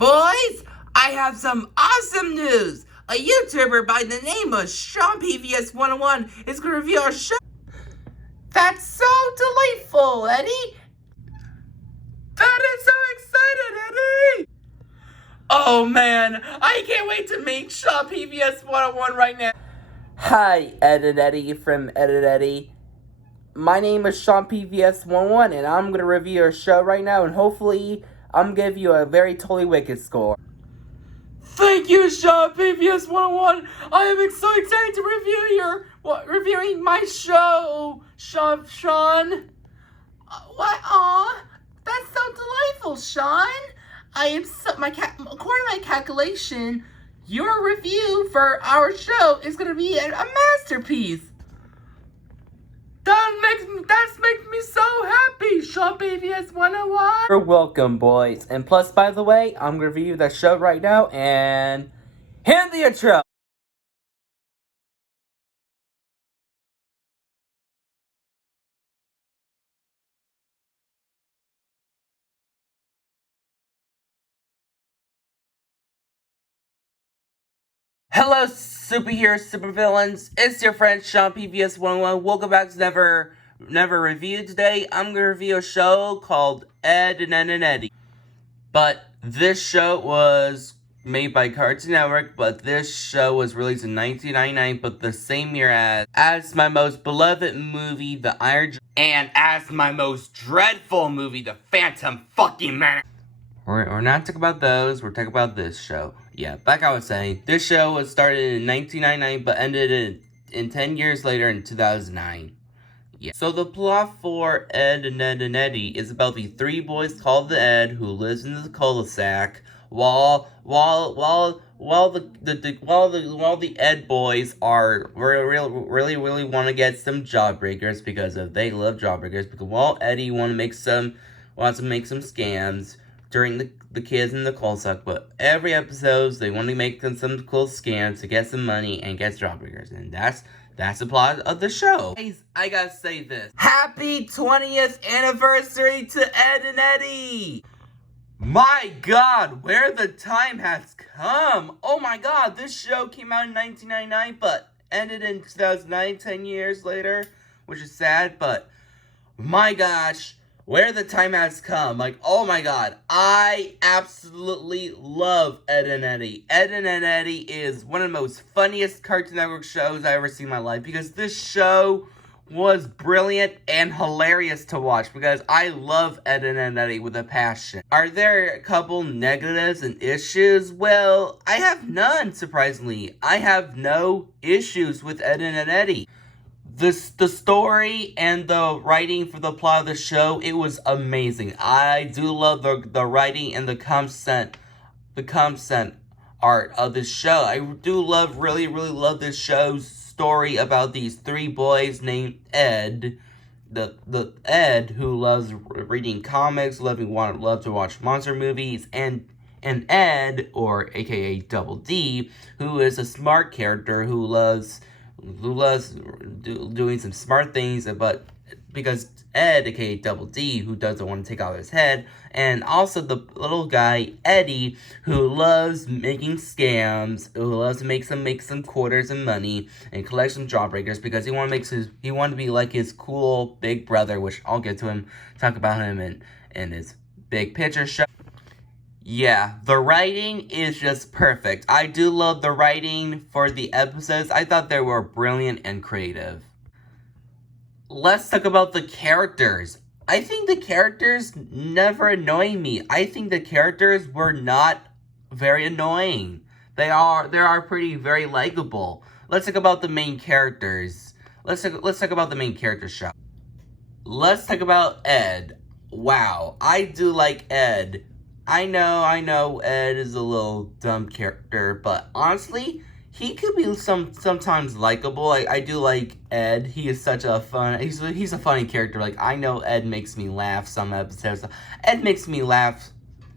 Boys, I have some awesome news. A YouTuber by the name of Sean PVS 101 is going to review our show. That's so delightful, Eddie. That is so excited, Eddie. Oh man, I can't wait to meet Sean PVS 101 right now. Hi, Edd Eddy from Edd Eddy. My name is Sean PVS 101 and I'm going to review your show right now, and hopefully I'm going to give you a very totally wicked score. Thank you, Sean PVS 101. I am so excited to reviewing my show, Sean. What? Aw, that's so delightful, Sean. According to my calculation, your review for our show is gonna be a masterpiece. That makes me so happy, Sean PVS 101. You're welcome, boys. And plus, by the way, I'm going to review the show right now, and hit the intro! Hello, superheroes, supervillains. It's your friend Sean PVS 101. Welcome back to Never Review. Today, I'm going to review a show called Edd Eddy. But this show was made by Cartoon Network, but this show was released in 1999, but the same year as my most beloved movie, The Iron Giant, and as my most dreadful movie, The Phantom fucking Menace. We're not talking about those, we're talking about this show. Yeah, like I was saying, this show was started in 1999, but ended in 10 years later in 2009. Yeah. So the plot for Edd and Eddy is about the three boys called the Ed who lives in the cul-de-sac, while the Ed boys are really want to get some jawbreakers because they love jawbreakers, because while Eddie wants to make some scams during the kids in the cul-de-sac, but every episode they want to make them some cool scams to get some money and get jawbreakers, and that's the plot of the show. Guys, I gotta say this. Happy 20th anniversary to Edd and Eddy! My god, where the time has come! Oh my god, this show came out in 1999, but ended in 2009, 10 years later, which is sad, but my gosh, where the time has come. Like, oh my god, I absolutely love Edd and Eddy. Edd and Eddy is one of the most funniest Cartoon Network shows I've ever seen in my life, because this show was brilliant and hilarious to watch, because I love Edd and Eddy with a passion. Are there a couple negatives and issues? Well, I have none, surprisingly. I have no issues with Edd and Eddy. The story and the writing for the plot of the show, it was amazing. I do love the writing and the concept art of this show. I do really love this show's story about these three boys named Ed. The Ed who loves reading comics, loves to watch monster movies, and Ed, or aka Double D, who is a smart character who loves doing some smart things, but because Ed, aka Double D, who doesn't want to take out his head, and also the little guy Eddie, who loves making scams, who loves to make some quarters and money and collect some jawbreakers, because he want to be like his cool big brother, which I'll get to talk about him in his big picture show. Yeah, the writing is just perfect. I do love the writing for the episodes. I thought they were brilliant and creative. Let's talk about the characters. I think the characters never annoy me. I think the characters were not very annoying. They are very likable. Let's talk about the main characters. Let's talk about the main character show. Let's talk about Ed. Wow, I do like Ed. I know Ed is a little dumb character, but honestly, he could be sometimes likable. I do like Ed. He is such a he's a funny character. Like, I know Ed makes me laugh some episodes. Ed makes me laugh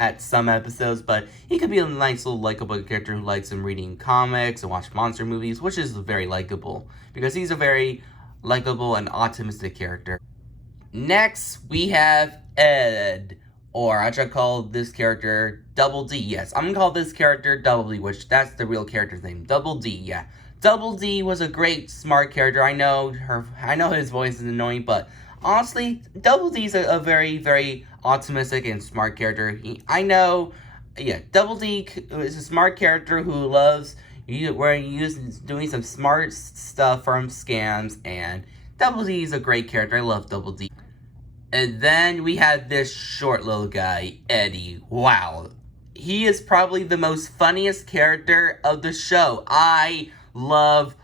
at some episodes, but he could be a nice little likable character who likes him reading comics and watch monster movies, which is very likable, because he's a very likable and optimistic character. Next, we have Ed, or I should call this character Double D. Yes, I'm gonna call this character Double D, which that's the real character's name. Double D, yeah. Double D was a great, smart character. I know his voice is annoying, but honestly, Double D's a very, very optimistic and smart character. Double D is a smart character who loves doing some smart stuff from scams, and Double D is a great character. I love Double D. And then we have this short little guy, Eddie. Wow. He is probably the most funniest character of the show. I love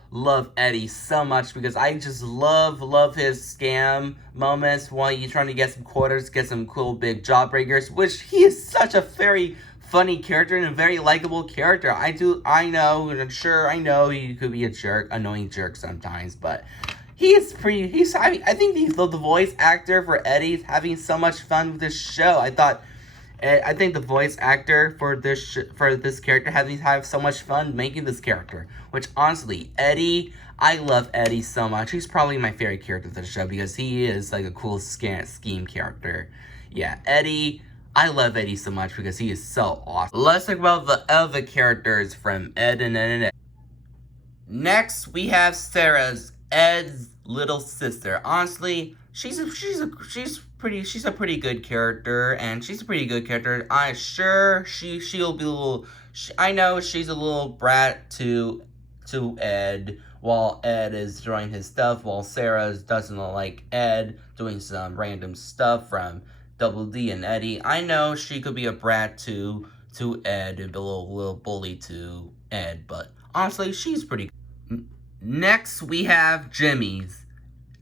Eddie so much because I just love his scam moments while he's trying to get some quarters, get some cool big jawbreakers, which he is such a very funny character and a very likable character. I know he could be a jerk, annoying jerk sometimes, but I think the voice actor for Eddie is having so much fun with this show. I think the voice actor for this character have so much fun making this character. Which honestly, Eddie, I love Eddie so much. He's probably my favorite character of the show because he is like a cool scheme character. Yeah, Eddie, I love Eddie so much because he is so awesome. Let's talk about the other characters from Edd and Edd. Next, we have Ed's little sister. Honestly, she's a pretty good character, and she's a pretty good character. She'll be a little. I know she's a little brat to Edd while Edd is doing his stuff, while Sarah doesn't like Edd doing some random stuff from Double D and Eddie. I know she could be a brat to Edd and be a little bully to Edd, but honestly, she's pretty good. Next, we have Jimmy's,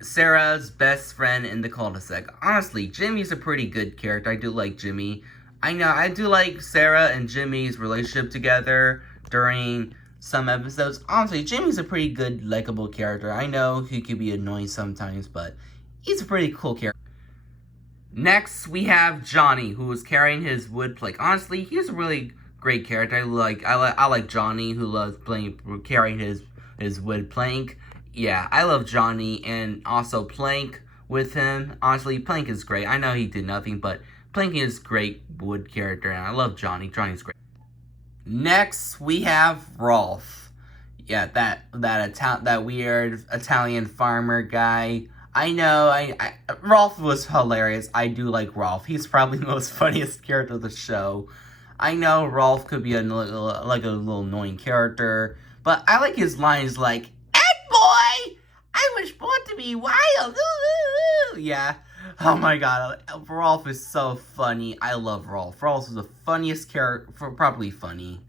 Sarah's best friend in the cul-de-sac. Honestly, Jimmy's a pretty good character. I do like Jimmy. I do like Sarah and Jimmy's relationship together during some episodes. Honestly, Jimmy's a pretty good, likable character. I know he could be annoying sometimes, but he's a pretty cool character. Next, we have Johnny, who is carrying his wood plank. Honestly, he's a really great character. I like Johnny, who loves carrying his wood plank. Yeah, I love Johnny, and also Plank with him. Honestly, Plank is great. I know he did nothing, but Plank is great wood character, and I love Johnny. Johnny's great. Next, we have Rolf. Yeah, that weird Italian farmer guy. I know, Rolf was hilarious. I do like Rolf. He's probably the most funniest character of the show. I know Rolf could be a little annoying character, but I like his lines like, "Ed boy, I was born to be wild." Yeah. Oh my god, Rolf is so funny. I love Rolf. Rolf is the funniest character, probably funny.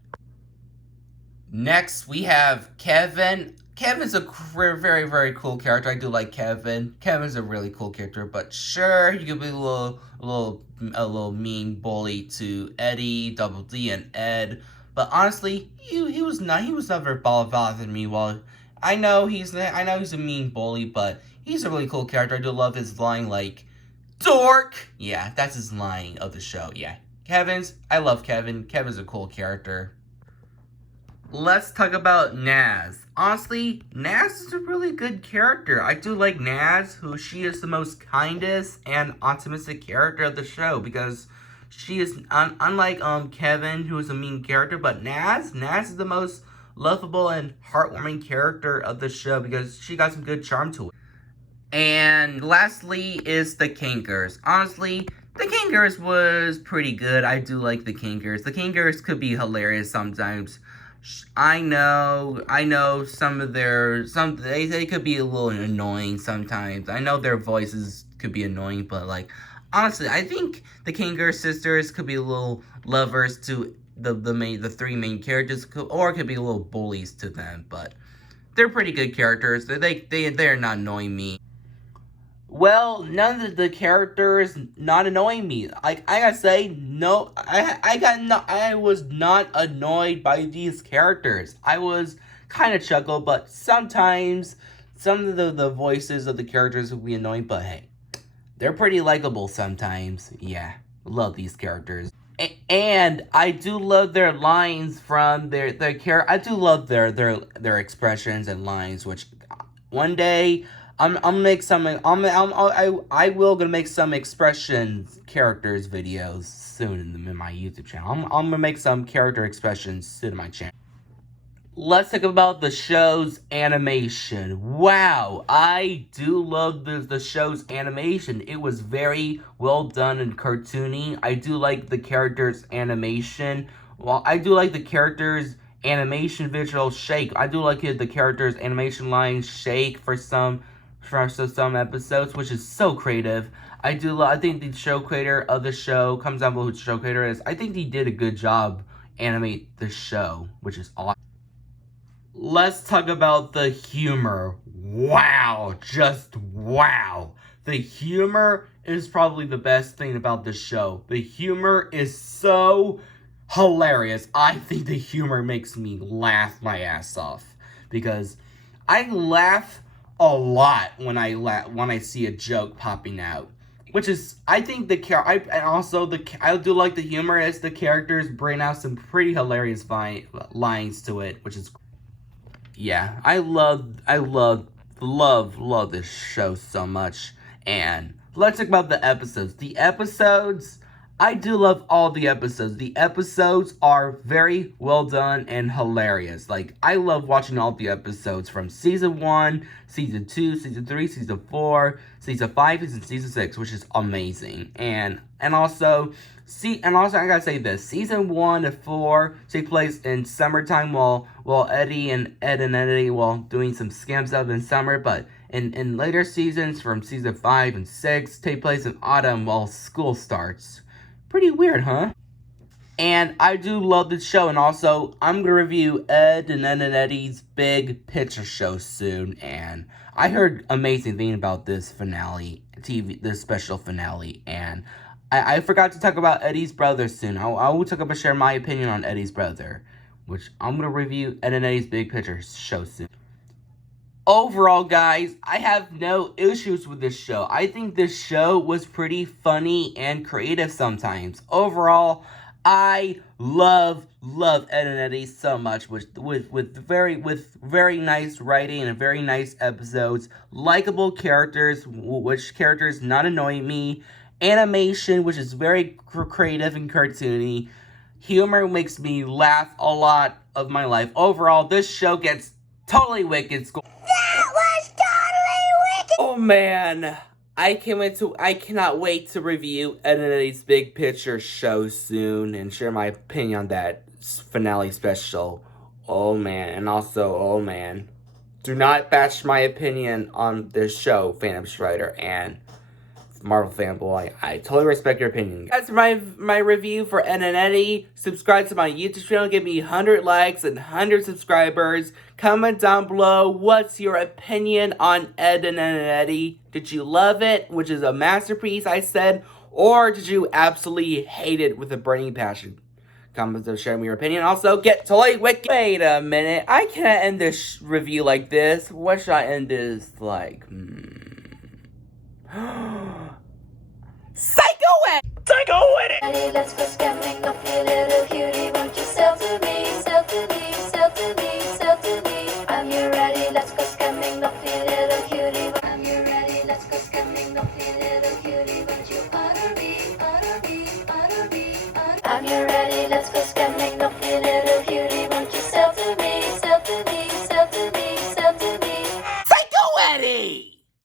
Next, we have Kevin. Kevin's a very, very cool character. I do like Kevin. Kevin's a really cool character, but sure, he could be a little mean bully to Eddie, Double D, and Edd. But honestly, he was never bothering me. I know he's a mean bully, but he's a really cool character. I do love his line like, "Dork." Yeah, that's his line of the show. Yeah, I love Kevin. Kevin's a cool character. Let's talk about Naz. Honestly, Naz is a really good character. I do like Naz, she is the most kindest and optimistic character of the show because she is unlike Kevin, who is a mean character, but Naz is the most lovable and heartwarming character of the show because she got some good charm to it. And lastly is the Kinkers. Honestly, the Kinkers was pretty good. I do like the Kinkers. The Kinkers could be hilarious sometimes. I know they could be a little annoying sometimes. I know their voices could be annoying, but honestly, I think the Kinkers sisters could be little lovers to the three main characters, or could be little bullies to them, but they're pretty good characters. They're not annoying me. Well, none of the characters not annoying me. I gotta say, no, I was not annoyed by these characters. I was kind of chuckled, but sometimes some of the voices of the characters will be annoying, but hey, they're pretty likable sometimes. Yeah, love these characters. And I do love their lines from their character. I do love their expressions and lines, which one day I'm gonna make some. I will gonna make some expressions characters videos soon in my YouTube channel. I'm gonna make some character expressions soon in my channel. Let's talk about the show's animation. Wow, I do love the show's animation. It was very well done and cartoony. I do like the characters' animation. Well, I do like the characters' animation visual shake. I do like the characters' animation lines shake for some episodes, which is so creative. I think the show creator of the show comes down to who the show creator is. I think he did a good job animate the show, which is awesome. Let's talk about the humor. Wow, just wow. The humor is probably the best thing about this show. The humor is so hilarious. I think the humor makes me laugh my ass off because I laugh a lot when I see a joke popping out. Which is, I think I do like the humor as the characters bring out some pretty hilarious lines to it, which is. Yeah, I love this show so much. And let's talk about the episodes. I do love all the episodes. The episodes are very well done and hilarious. Like, I love watching all the episodes from Season 1, Season 2, Season 3, Season 4, Season 5, and Season 6, which is amazing. And also, I gotta say this, Season 1 to 4 take place in summertime while Edd and Eddy doing some scam stuff in summer, but in later seasons from Season 5 and 6 take place in autumn while school starts. Pretty weird, huh? And I do love this show, and also, I'm gonna review Edd and Eddy's Big Picture show soon, and I heard amazing thing about this this special finale, and I forgot to talk about Eddy's brother soon. I will share my opinion on Eddy's brother, which I'm gonna review Edd and Eddy's Big Picture show soon. Overall, guys, I have no issues with this show. I think this show was pretty funny and creative sometimes. Overall, I love Edd and Eddy so much, with very nice writing and very nice episodes, likable characters, which characters not annoying me, animation, which is very creative and cartoony, humor makes me laugh a lot of my life. Overall, this show gets totally wicked. That was totally wicked! Oh man, I cannot wait to review Edd and Eddy's Big Picture show soon and share my opinion on that finale special. Oh man, and also, oh man, do not bash my opinion on this show, Phantom Strider and Marvel fanboy. I totally respect your opinion. That's my review for Edd and Eddy. Subscribe to my YouTube channel. Give me 100 likes and 100 subscribers. Comment down below what's your opinion on Edd and Eddy. Did you love it, which is a masterpiece, I said, or did you absolutely hate it with a burning passion? Comment to share me your opinion. Also, get totally wicked. Wait a minute. I can't end this review like this. What should I end this like? Psycho Edd! Let's go scamming.